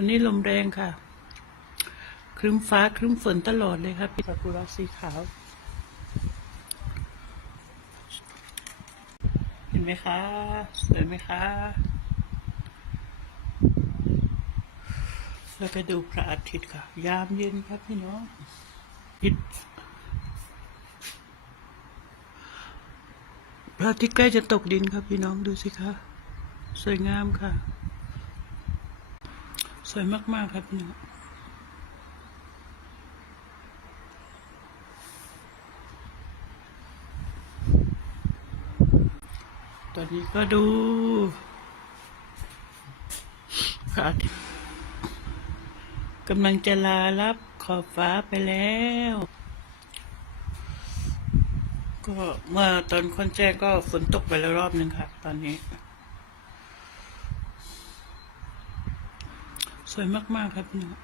วันนี้ลมแรงค่ะ ครึ้มฟ้าครึ้มฝนตลอดเลยครับพี่ซากุระสีขาว เห็นไหมคะสวยไหมคะ แล้วก็ดูพระอาทิตย์ค่ะ ยามเย็นครับพี่น้องอิดพระอาทิตย์ใกล้จะตกดินครับพี่น้องดูสิคะ สวยงามค่ะ สวยมาก ๆ ครับพี่น้องตอนนี้ก็ดูพระอาทิตย์กำลังจะลารับขอบฟ้าไปแล้ว ก็เมื่อตอนคนแจ้งก็ฝนตกไปแล้วรอบหนึ่งค่ะตอนนี้ สวยมาก ๆ ครับพี่น้อง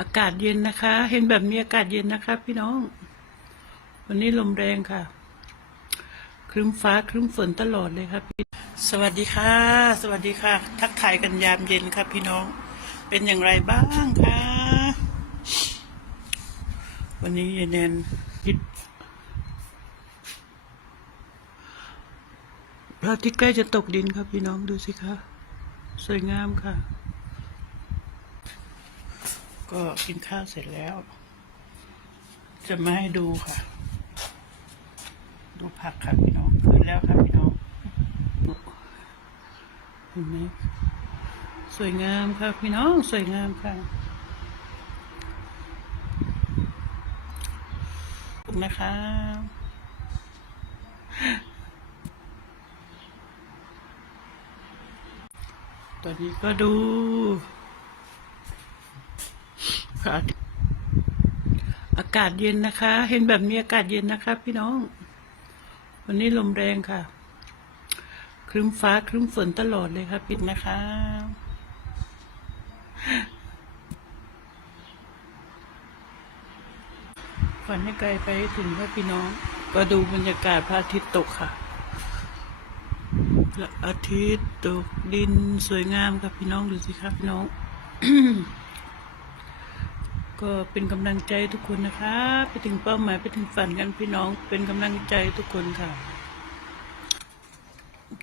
อากาศเย็นนะคะ เห็นแบบนี้อากาศเย็นนะคะ พี่น้อง วันนี้ลมแรงค่ะ ครึ้มฟ้าครึ้มฝนตลอดเลยครับพี่สวัสดีค่ะ สวัสดีค่ะ ทักทายกันยามเย็นครับพี่น้อง เป็นอย่างไรบ้างคะวันนี้ยายแนนคิด ระอาทิตย์ใกล้จะตกดินครับพี่น้องดูสิคะสวยงามค่ะ ก็กินข้าวเสร็จแล้ว จะมาให้ดูค่ะ ดูผักค่ะพี่น้องขึ้นแล้วค่ะพี่น้องเห็นไหมสวยงามค่ะพี่น้องสวยงามค่ะขอบคุณนะคะ ตอนนี้ก็ดูพระอากาศเย็นนะคะ เห็นแบบนี้อากาศเย็นนะคะ พี่น้อง วันนี้ลมแรงค่ะ ครึ้มฟ้าครึ้มฝนตลอดเลยค่ะ ปิดนะคะ ฝันให้ไกลไปถึงค่ะพี่น้อง ก็ดูบรรยากาศพระอาทิตย์ตกค่ะ พระอาทิตย์ตกดินสวยงามครับพี่น้องดูสิครับพี่น้อง ก็เป็นกำลังใจทุกคนนะคะไปถึงเป้าหมายไปถึงฝันกันพี่น้อง เป็นกำลังใจทุกคนค่ะ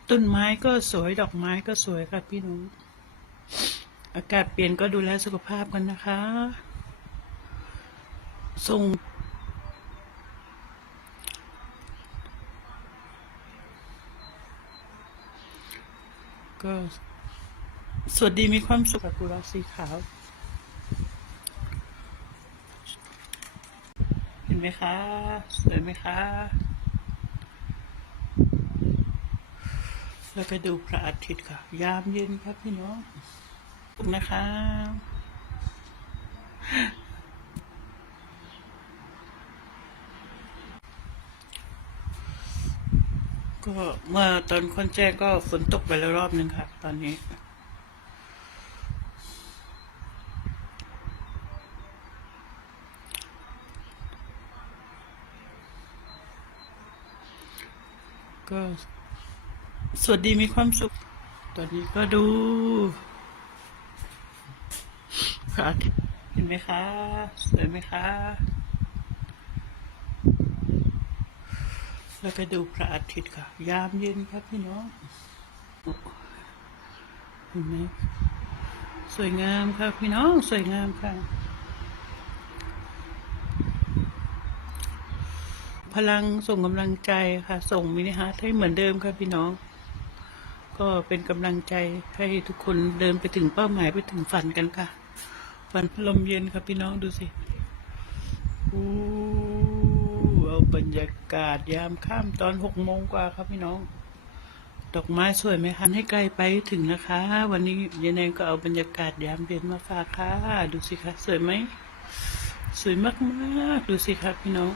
ต้นไม้ก็สวยดอกไม้ก็สวยค่ะพี่น้อง อากาศเปลี่ยนก็ดูแลสุขภาพกันนะคะ ส่ง ก็สวัสดีมีความสุขกับกุหลาบสีขาว เห็นไหมคะสวยไหมคะ แล้วก็ดูพระอาทิตย์ค่ะ ยามเย็นครับพี่น้องนะคะ ก็เมื่อตอนคนแจ้งก็ฝนตกไปแล้วรอบหนึ่งค่ะตอนนี้ ก็สวัสดีมีความสุข ตอนนี้ก็ดูพระอาทิตย์เห็นไหมคะ สวยไหมคะ แล้วก็ดูพระอาทิตย์ค่ะ ยามเย็นครับพี่น้องเห็นไหมสวยงามค่ะพี่น้องสวยงามค่ะ พลังส่งกำลังใจค่ะ ส่งมินิฮาร์ทให้เหมือนเดิมค่ะพี่น้อง ก็เป็นกำลังใจให้ทุกคนเดินไปถึงเป้าหมายไปถึงฝันกันค่ะ ฝันลมเย็นค่ะพี่น้องดูสิอู้ บรรยากาศยามค่ำตอนหกโมงกว่าครับพี่น้อง ดอกไม้สวยไหมคะให้ไกลไปถึงนะคะ วันนี้ยายแนนก็เอาบรรยากาศยามเย็นมาฝากค่ะ ดูสิคะสวยไหม สวยมากๆ ดูสิคะพี่น้อง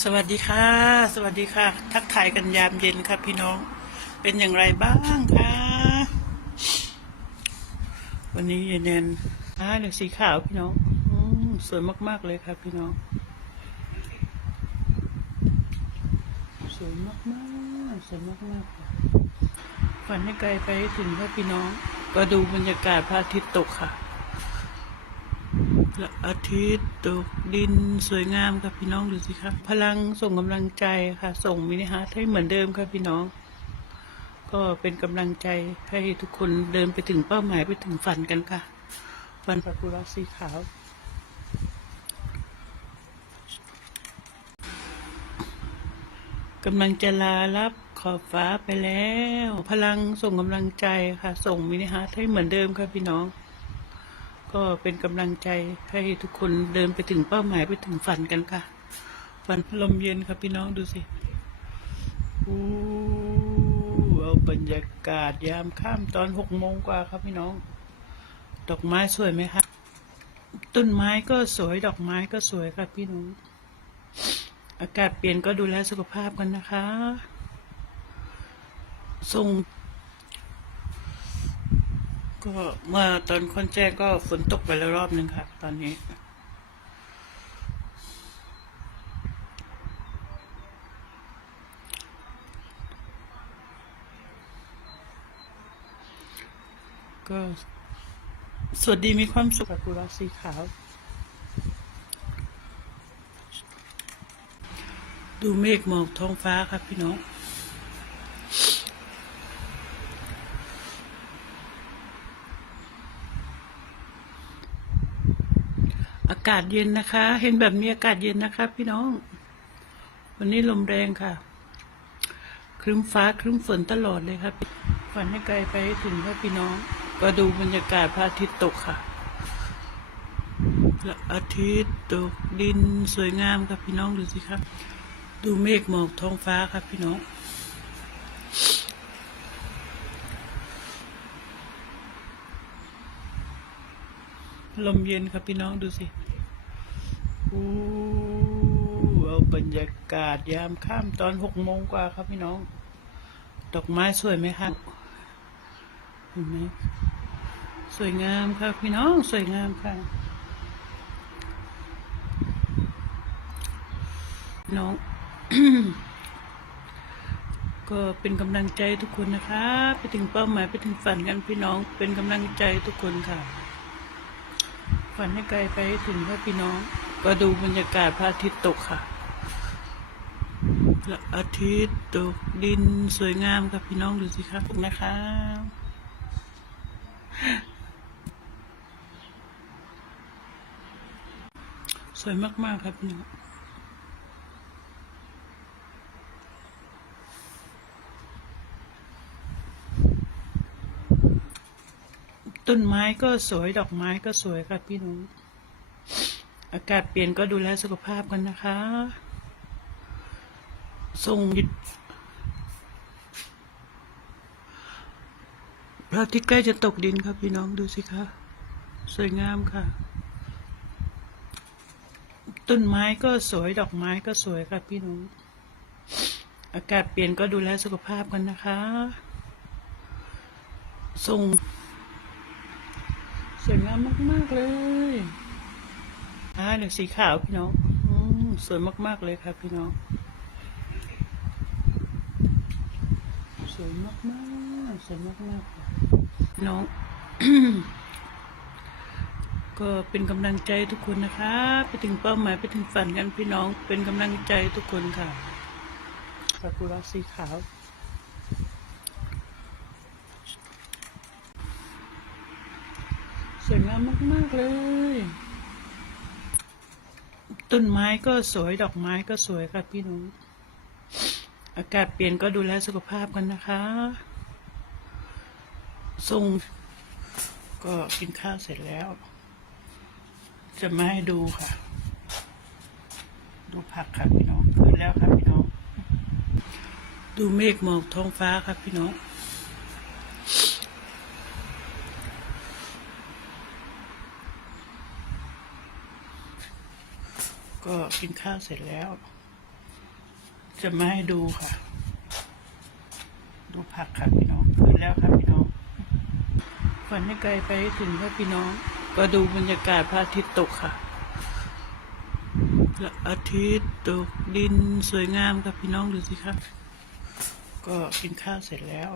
สวัสดีค่ะ สวัสดีค่ะ ทักทายกันยามเย็นครับพี่น้อง เป็นอย่างไรบ้างคะวันนี้ยายแนนอ่าเลือสีขาวพี่น้องอสวยมากๆเลยครับพี่น้อง วยมากมากๆสวยมากมากๆค่ะฝันให้ไกลไปให้ถึงค่ะพี่น้อง ก็ดูบรรยากาศพระอาทิตย์ตกค่ะพระอาทิตย์ตกดินสวยงามค่ะพี่น้องดูสิครับพลังส่งกำลังใจค่ะ ส่งมินิฮาร์ทให้เหมือนเดิมค่ะพี่น้อง ก็เป็นกำลังใจให้ทุกคนเดินไปถึงเป้าหมายไปถึงฝันกันค่ะ ฝันซากุระสีขาว กำลังจะลารับขอบฟ้าไปแล้ว พลังส่งกำลังใจค่ะ ส่งมินิฮาร์ทให้เหมือนเดิมค่ะพี่น้อง ก็เป็นกำลังใจให้ทุกคนเดินไปถึงเป้าหมายไปถึงฝันกันค่ะ ฝันลมเย็นค่ะพี่น้องดูสิอู้เอาบรรยากาศยามค่ำตอนหกโมงกว่าครับพี่น้อง ดอกไม้สวยไหมคะต้นไม้ก็สวยดอกไม้ก็สวยค่ะพี่น้อง อากาศเปลี่ยนก็ดูแลสุขภาพกันนะคะ ส่ง ก็เมื่อตอนคนแจ้งก็ฝนตกไปแล้วรอบหนึ่งครับตอนนี้ก็สวัสดีมีความสุขกับกุราสีขาว ดูเมฆหมอกท้องฟ้าครับพี่น้อง อากาศเย็นนะคะ เห็นแบบนี้อากาศเย็นนะคะพี่น้อง วันนี้ลมแรงค่ะครึ้มฟ้าครึ้มฝนตลอดเลยครับฝันให้ไกลไปให้ถึงครับพี่น้อง ก็ดูบรรยากาศพระอาทิตย์ตกค่ะพระอาทิตย์ตกดินสวยงามครับพี่น้องดูสิครับ ดูเมฆหมอกท้องฟ้าครับพี่น้อง ลมเย็นครับพี่น้องดูสิอู้เอาบรรยากาศยามค่ำตอนหกโมงกว่าครับพี่น้อง ดอกไม้สวยไหมครับเห็นไหมสวยงามครับพี่น้องสวยงามค่ะ น้อง ก็เป็นกำลังใจทุกคนนะคะ ไปถึงเป้าหมายไปถึงฝันกันพี่น้อง เป็นกำลังใจทุกคนค่ะ ฝันให้ไกลไปให้ถึงค่ะพี่น้อง ก็ดูบรรยากาศพระอาทิตย์ตกค่ะพระอาทิตย์ตกดินสวยงามค่ะพี่น้องดูสิครับนะคะสวยมาก ๆ ครับพี่น้อง ต้นไม้ก็สวยดอกไม้ก็สวยค่ะพี่น้องอากาศเปลี่ยนก็ดูแลสุขภาพกันนะคะส่งพระอาทิตย์ใกล้จะตกดินครับพี่น้องดูสิคะสวยงามค่ะ ต้นไม้ก็สวยดอกไม้ก็สวยค่ะพี่น้องอากาศเปลี่ยนก็ดูแลสุขภาพกันนะคะส่ง สวยงามมากๆเลยอ่าเดี๋ยวสีขาวพี่น้องอมสวยมากๆเลยครับพี่น้อง สวยมากๆสวยมากๆพี่น้อง ก็เป็นกำลังใจทุกคนนะคะ ไปถึงเป้าหมายไปถึงฝันกันพี่น้อง เป็นกำลังใจทุกคนค่ะซากุระสีขาว สวย งามมาก ๆ เลย ต้นไม้ก็สวยดอกไม้ก็สวยค่ะพี่น้องอากาศเปลี่ยนก็ดูแลสุขภาพกันนะคะ ส่ง ก็กินข้าวเสร็จแล้ว จะมาให้ดูค่ะ ดูผักค่ะพี่น้องขึ้นแล้วค่ะพี่น้อง ดูเมฆหมอกท้องฟ้าครับพี่น้อง ก็กินข้าวเสร็จแล้ว จะมาให้ดูค่ะ ดูผักค่ะพี่น้องขึ้นแล้วค่ะพี่น้องฝันให้ไกลไปถึงค่ะพี่น้อง ก็ดูบรรยากาศพระอาทิตย์ตกค่ะพระอาทิตย์ตกดินสวยงามครับพี่น้องดูสิครับก็กินข้าวเสร็จแล้ว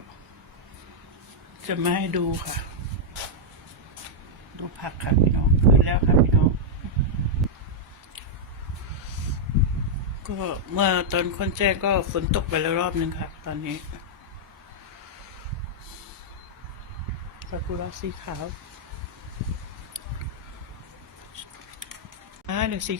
จะมาให้ดูค่ะ ดูผักค่ะพี่น้องขึ้นแล้วค่ะพี่น้อง ก็เมื่อตอนคนแจ้งก็ฝนตกไปแล้วรอบนึงค่ะ ตอนนี้ซากุระสีขาวอ่าเดี๋ยวสี